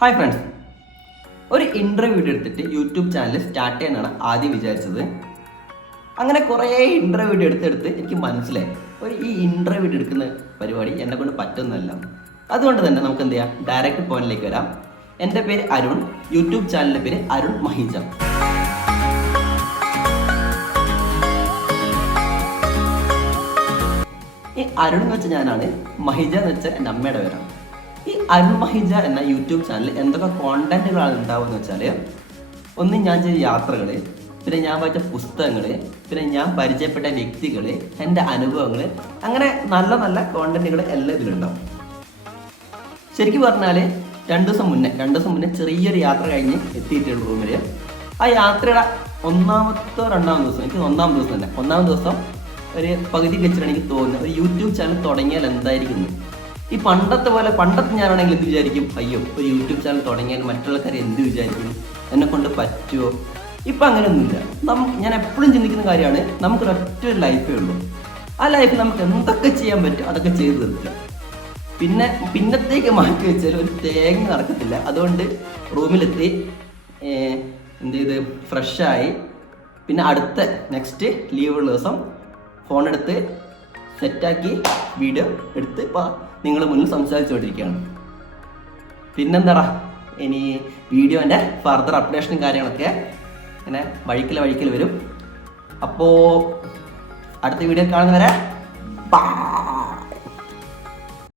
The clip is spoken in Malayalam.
ഹായ് ഫ്രണ്ട്സ്, ഒരു ഇൻ്റർവ്യൂ എടുത്തിട്ട് യൂട്യൂബ് ചാനൽ സ്റ്റാർട്ട് ചെയ്യാനാണ് ആദ്യം വിചാരിച്ചത്. അങ്ങനെ കുറേ ഇൻ്റർവ്യൂ എടുത്തെടുത്ത് എനിക്ക് മനസ്സിലായി ഈ ഇൻ്റർവ്യൂ എടുക്കുന്ന പരിപാടി എന്നെ കൊണ്ട് പറ്റുന്നതല്ല. അതുകൊണ്ട് തന്നെ നമുക്ക് എന്ത് ചെയ്യാം, ഡയറക്റ്റ് പോയിന്റിലേക്ക് വരാം. എൻ്റെ പേര് അരുൺ, യൂട്യൂബ് ചാനലിൻ്റെ പേര് അരുൺ മഹിജ. ഈ അരുൺ എന്ന് വെച്ചാൽ ഞാനാണ്, മഹിജ എന്ന് വെച്ചാൽ എൻ്റെ അമ്മയുടെ പേരാണ്. ഈ അരുൺ മഹിജ എന്ന യൂട്യൂബ് ചാനൽ എന്തൊക്കെ കോണ്ടന്റുകളാണ് ഉണ്ടാവുക വെച്ചാൽ, ഒന്ന് ഞാൻ ചെയ്ത യാത്രകൾ, പിന്നെ ഞാൻ വായിച്ച പുസ്തകങ്ങൾ, പിന്നെ ഞാൻ പരിചയപ്പെട്ട വ്യക്തികൾ, എൻ്റെ അനുഭവങ്ങൾ, അങ്ങനെ നല്ല നല്ല കോണ്ടന്റുകൾ എല്ലാം ഇതിലുണ്ടാവും. ശരിക്കും പറഞ്ഞാൽ രണ്ട് ദിവസം മുന്നേ ചെറിയൊരു യാത്ര കഴിഞ്ഞ് എത്തിയിട്ടുള്ള റൂമിൽ. ആ യാത്രയുടെ ഒന്നാം ദിവസം ഒരു പകുതി വെച്ചിട്ടാണ് എനിക്ക് തോന്നുന്നത് ഒരു യൂട്യൂബ് ചാനൽ തുടങ്ങിയാൽ എന്തായിരിക്കും. ഈ പണ്ടത്തെ ഞാനാണെങ്കിൽ എന്ത് വിചാരിക്കും, അയ്യോ ഒരു യൂട്യൂബ് ചാനൽ തുടങ്ങിയാൽ മറ്റുള്ളവർ എന്ത് വിചാരിക്കും, എന്നെ കൊണ്ട് പറ്റുമോ. ഇപ്പം അങ്ങനെയൊന്നുമില്ല. ഞാൻ എപ്പോഴും ചിന്തിക്കുന്ന കാര്യമാണ്, നമുക്കൊരൊറ്റ ഒരു ലൈഫേ ഉള്ളൂ. ആ ലൈഫിൽ നമുക്ക് എന്തൊക്കെ ചെയ്യാൻ പറ്റും അതൊക്കെ ചെയ്ത് തീർക്കുക. പിന്നത്തേക്ക് മാറ്റി വെച്ചാൽ ഒരു തേങ്ങ നടക്കത്തില്ല. അതുകൊണ്ട് റൂമിലെത്തി എന്ത് ചെയ്ത് ഫ്രഷായി, പിന്നെ അടുത്ത നെക്സ്റ്റ് ലീവുള്ള ദിവസം ഫോണെടുത്ത് സെറ്റാക്കി വീഡിയോ എടുത്ത് ഇപ്പോൾ നിങ്ങൾ മുന്നിൽ സംസാരിച്ചുകൊണ്ടിരിക്കുകയാണ്. പിന്നെന്താടാ, ഇനി വീഡിയോൻ്റെ ഫർദർ അപ്ഡേഷനും കാര്യങ്ങളൊക്കെ ഇങ്ങനെ വഴിക്കൽ വരും. അപ്പോൾ അടുത്ത വീഡിയോ കാണുന്നവരെ ബൈ.